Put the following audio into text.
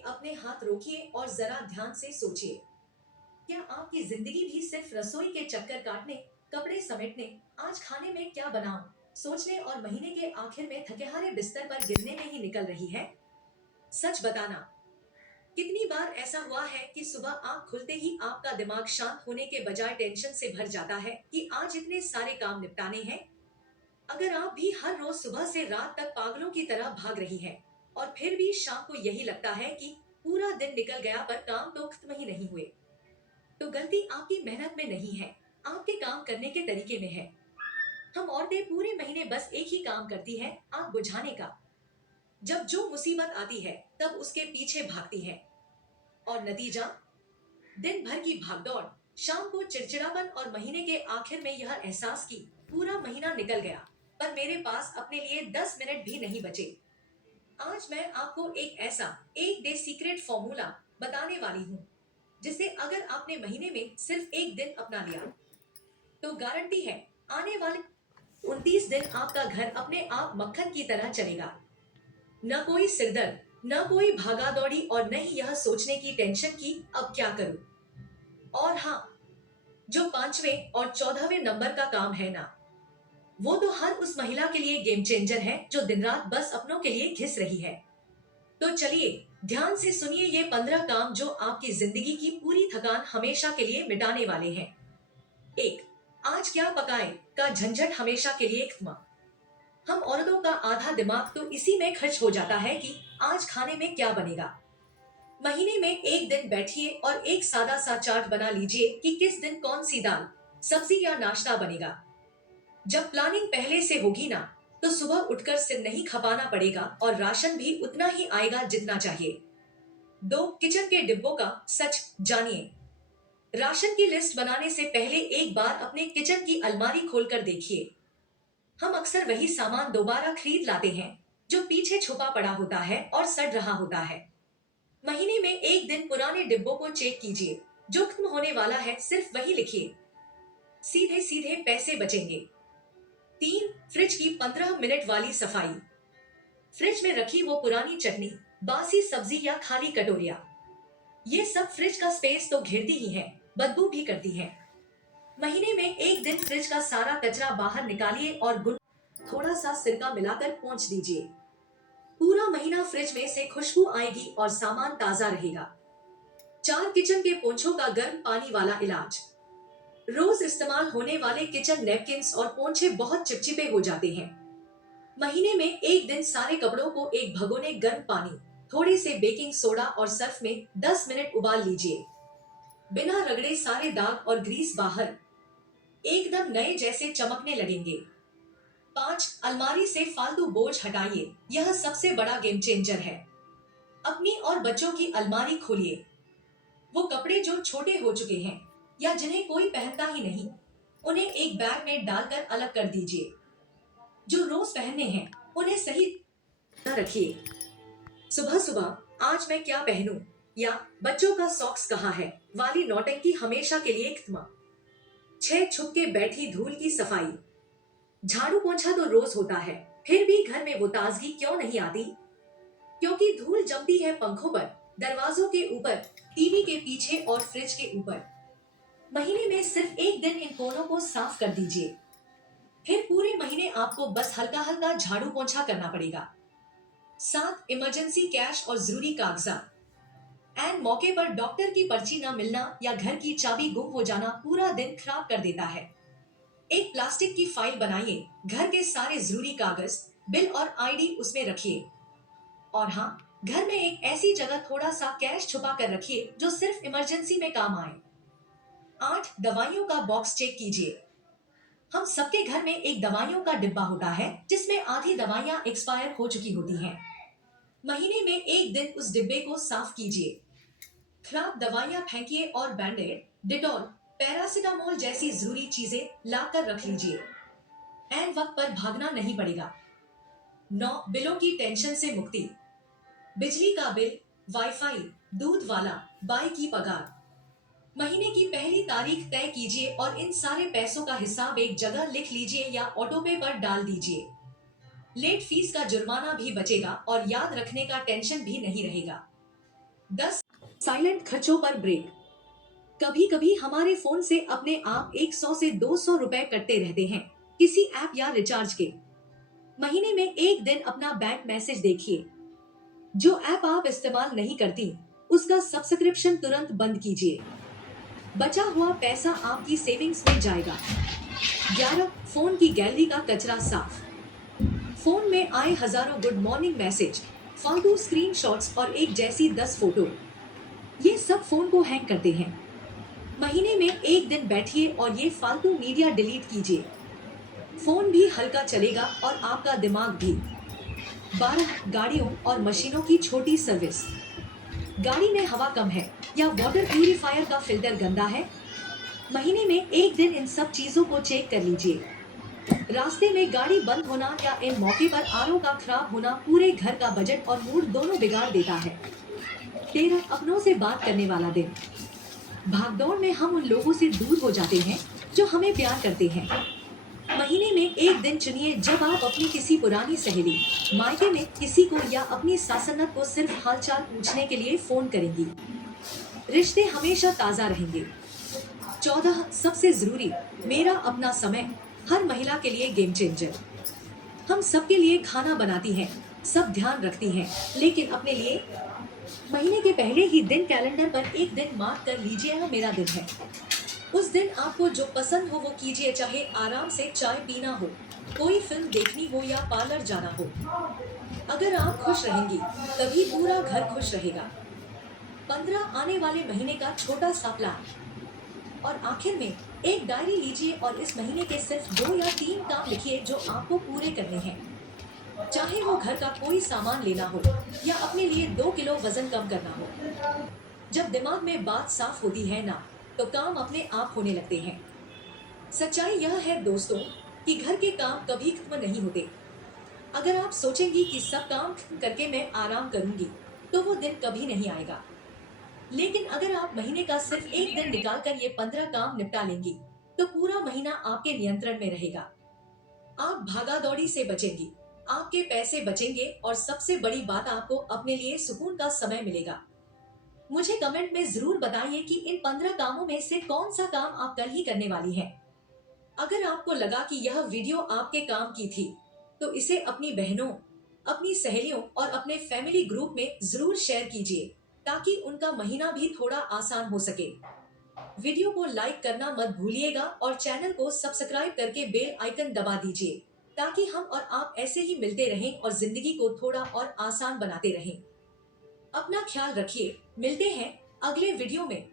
में अपने हाथ रोकिए और जरा ध्यान से सोचिए। क्या आपकी जिंदगी भी सिर्फ रसोई के चक्कर काटने, कपड़े समेटने, आज खाने में क्या बनाऊं, सोचने और महीने के आखिर में थकेहारे बिस्तर पर गिरने में ही निकल रही है? सच बताना, कितनी बार ऐसा हुआ है कि सुबह आंख खुलते ही आपका दिमाग शांत होने के बजाय टेंशन से भर जाता है कि आज इतने सारे काम निपटाने हैं? अगर आप भी हर रोज सुबह से रात तक पागलों की तरह भाग रही हैं और फिर भी शाम को यही लगता है कि पूरा दिन निकल गया पर काम तो खत्म ही नहीं हुए, तो गलती आपकी मेहनत में नहीं है, आपके काम करने के तरीके में है। हम औरतें पूरे महीने बस एक ही काम करती हैं, आग बुझाने का। जब जो मुसीबत आती है तब उसके पीछे भागती हैं और नतीजा, दिन भर की भागदौड़, शाम को चिड़चिड़ापन और महीने के आखिर में यह एहसास कि पूरा महीना निकल गया पर मेरे पास अपने लिए 10 मिनट भी नहीं बचे। आज मैं आपको एक ऐसा एक डे सीक्रेट फॉर्मूला बताने वाली हूँ जिसे अगर आपने महीने में सिर्फ एक दिन अपना लिया तो गारंटी है आने वाले 29 दिन आपका घर अपने आप मक्खन की तरह चलेगा। न कोई सिरदर्द, न कोई भागा दौड़ी और न ही यह सोचने की टेंशन कि अब क्या करूं। और हाँ, जो 5वें और 14वें नंबर का काम है ना, वो तो हर उस महिला के लिए गेम चेंजर है जो दिन रात बस अपनों के लिए घिस रही है। तो चलिए ध्यान से सुनिए ये 15 काम जो आपकी जिंदगी की पूरी थकान हमेशा के लिए मिटाने वाले हैं। एक, आज क्या पकाएं का झंझट हमेशा के लिए खत्म। हम औरतों का आधा दिमाग तो इसी में खर्च हो जाता है कि आज खाने में क्या बनेगा। महीने में एक दिन बैठिए और एक सादा सा चार्ट बना लीजिए कि किस दिन कौन सी दाल, सब्जी या नाश्ता बनेगा। जब प्लानिंग पहले से होगी ना, तो सुबह उठकर सिर नहीं खपाना पड़ेगा और राशन भी उतना ही आएगा जितना चाहिए। दो, किचन के डिब्बों का सच जानिए। राशन की लिस्ट बनाने से पहले एक बार अपने किचन की अलमारी खोलकर देखिए। हम अक्सर वही सामान दोबारा खरीद लाते हैं जो पीछे छुपा पड़ा होता है और सड़ रहा होता है। महीने में एक दिन पुराने डिब्बों को चेक कीजिए, जो खत्म होने वाला है सिर्फ वही लिखिए, सीधे सीधे पैसे बचेंगे। तीन, फ्रिज की 15 मिनट वाली सफाई। फ्रिज में रखी वो पुरानी चटनी, बासी सब्जी या खाली कटोरिया, ये सब फ्रिज का स्पेस तो घेरती ही है, बदबू भी करती है। महीने में एक दिन फ्रिज का सारा कचरा बाहर निकालिए और थोड़ा सा सिरका मिलाकर पोंछ दीजिए। पूरा महीना फ्रिज में से खुशबू आएगी और सामान ताजा रहेगा। चार, किचन के पोंछों का गर्म पानी वाला इलाज। रोज इस्तेमाल होने वाले किचन नैपकिन्स और पोंछे बहुत चिपचिपे हो जाते हैं। महीने में एक दिन सारे कपड़ों को एक भगोने गर्म पानी, थोड़े से बेकिंग सोडा और सर्फ में 10 मिनट उबाल लीजिए। बिना रगड़े सारे दाग और ग्रीस बाहर, एकदम नए जैसे चमकने लगेंगे। पांच, अलमारी से फालतू बोझ हटाइए, यह सबसे बड़ा गेम चेंजर है। अपनी और बच्चों की अलमारी खोलिए। वो कपड़े जो छोटे हो चुके हैं या जिन्हें कोई पहनता ही नहीं, उन्हें एक बैग में डालकर अलग कर दीजिए। जो रोज पहनने हैं उन्हें सही रखिए। सुबह सुबह आज मैं क्या पहनूं या बच्चों का सॉक्स कहाँ है वाली नौटंकी हमेशा के लिए खत्म। छह, छुप के बैठी धूल की सफाई। झाड़ू पोंछा तो रोज होता है, फिर भी घर में वो ताजगी क्यों नहीं आती? क्योंकि धूल जमती है पंखों पर, दरवाजों के ऊपर, टीवी के पीछे और फ्रिज के ऊपर। महीने में सिर्फ एक दिन इन कोनों को साफ कर दीजिए, फिर पूरे महीने आपको बस हल्का हल्का झाड़ू पोंछा करना पड़ेगा। सात, इमरजेंसी कैश और जरूरी कागजात। एंड मौके पर डॉक्टर की पर्ची न मिलना या घर की चाबी गुम हो जाना पूरा दिन खराब कर देता है। एक प्लास्टिक की फाइल बनाइए, घर के सारे जरूरी कागज, बिल और आईडी उसमें रखिए। और हाँ, घर में एक ऐसी जगह थोड़ा सा कैश छुपा कर रखिए जो सिर्फ इमरजेंसी में काम आए। आठ, दवाइयों का बॉक्स चेक कीजिए। हम सबके घर में एक दवाइयों का डिब्बा होता है जिसमें आधी दवाइयाँ एक्सपायर हो चुकी होती हैं। महीने में एक दिन उस डिब्बे को साफ कीजिए। खराब दवाइयाँ फेंकिए और बैंडेड, डिटॉल, पैरासिटामोल जैसी जरूरी चीजें लाकर रख लीजिए। एन वक्त पर भागना नहीं पड़ेगा। 9, बिलों की टेंशन से मुक्ति। बिजली का बिल, वाईफाई, दूध वाला, बाई की पगार। महीने की पहली तारीख तय कीजिए और इन सारे पैसों का हिसाब एक जगह लिख लीजिए या ऑटोपे पर डाल दीजिए। लेट फीस का जुर्माना भी बचेगा और याद रखने का टेंशन भी नहीं रहेगा। 10 साइलेंट खर्चों पर ब्रेक। कभी कभी हमारे फोन से अपने आप 100 से 200 रुपए कटते रहते हैं किसी ऐप या रिचार्ज के। महीने में एक दिन अपना बैंक मैसेज देखिए। जो ऐप आप इस्तेमाल नहीं करती उसका सब्सक्रिप्शन तुरंत बंद कीजिए। बचा हुआ पैसा आपकी सेविंग्स में जाएगा। 11 फोन की गैलरी का कचरा साफ। फोन में आए हजारों गुड मॉर्निंग मैसेज, फालतू स्क्रीनशॉट्स और एक जैसी 10 फोटो, ये सब फोन को हैंग करते हैं। महीने में एक दिन बैठिए और ये फालतू मीडिया डिलीट कीजिए। फोन भी हल्का चलेगा और आपका दिमाग भी। 12 गाड़ियों और मशीनों की छोटी सर्विस। गाड़ी में हवा कम है या वाटर प्यूरिफायर का फिल्टर गंदा है, महीने में एक दिन इन सब चीजों को चेक कर लीजिए। रास्ते में गाड़ी बंद होना या इन मौके पर आरओ का खराब होना पूरे घर का बजट और मूड दोनों बिगाड़ देता है। 13 अपनों से बात करने वाला दिन। भागदौड़ में हम उन लोगों से दूर हो जाते हैं जो हमें प्यार करते हैं। महीने में एक दिन चुनिए जब आप अपनी किसी पुरानी सहेली, मायके में किसी को या अपनी सासनत को सिर्फ हालचाल पूछने के लिए फोन करेंगी। रिश्ते हमेशा ताज़ा रहेंगे। 14 सबसे जरूरी, मेरा अपना समय। हर महिला के लिए गेम चेंजर। हम सबके लिए खाना बनाती हैं, सब ध्यान रखती हैं, लेकिन अपने लिए महीने के पहले ही दिन कैलेंडर पर एक दिन मार्क कर लीजिए, यह मेरा दिन है। उस दिन आपको जो पसंद हो वो कीजिए, चाहे आराम से चाय पीना हो, कोई फिल्म देखनी हो या पार्लर जाना हो। अगर आप खुश रहेंगी तभी पूरा घर खुश रहेगा। 15 आने वाले महीने का छोटा सा प्लान। और आखिर में एक डायरी लीजिए और इस महीने के सिर्फ 2 या 3 काम लिखिए जो आपको पूरे करने हैं। चाहे वो घर का कोई सामान लेना हो या अपने लिए 2 किलो वजन कम करना हो। जब दिमाग में बात साफ होती है ना, तो काम अपने आप होने लगते हैं। सच्चाई यह है दोस्तों कि घर के काम कभी खत्म नहीं होते। अगर आप सोचेंगी कि सब काम करके मैं आराम करूंगी, तो वो दिन कभी नहीं आएगा। लेकिन अगर आप महीने का सिर्फ एक दिन निकालकर ये 15 काम निपटा लेंगी, तो पूरा महीना आपके नियंत्रण में रहेगा। आप भागा दौड़ी से बचेंगी, आपके पैसे बचेंगे और सबसे बड़ी बात, आपको अपने लिए सुकून का समय मिलेगा। मुझे कमेंट में जरूर बताइए कि इन 15 कामों में से कौन सा काम आप कल ही करने वाली हैं। अगर आपको लगा कि यह वीडियो आपके काम की थी, तो इसे अपनी बहनों, अपनी सहेलियों और अपने फैमिली ग्रुप में जरूर शेयर कीजिए, ताकि उनका महीना भी थोड़ा आसान हो सके। वीडियो को लाइक करना मत भूलिएगा और चैनल को सब्सक्राइब करके बेल आइकन दबा दीजिए, ताकि हम और आप ऐसे ही मिलते रहें और जिंदगी को थोड़ा और आसान बनाते रहें। अपना ख्याल रखिए, मिलते हैं अगले वीडियो में।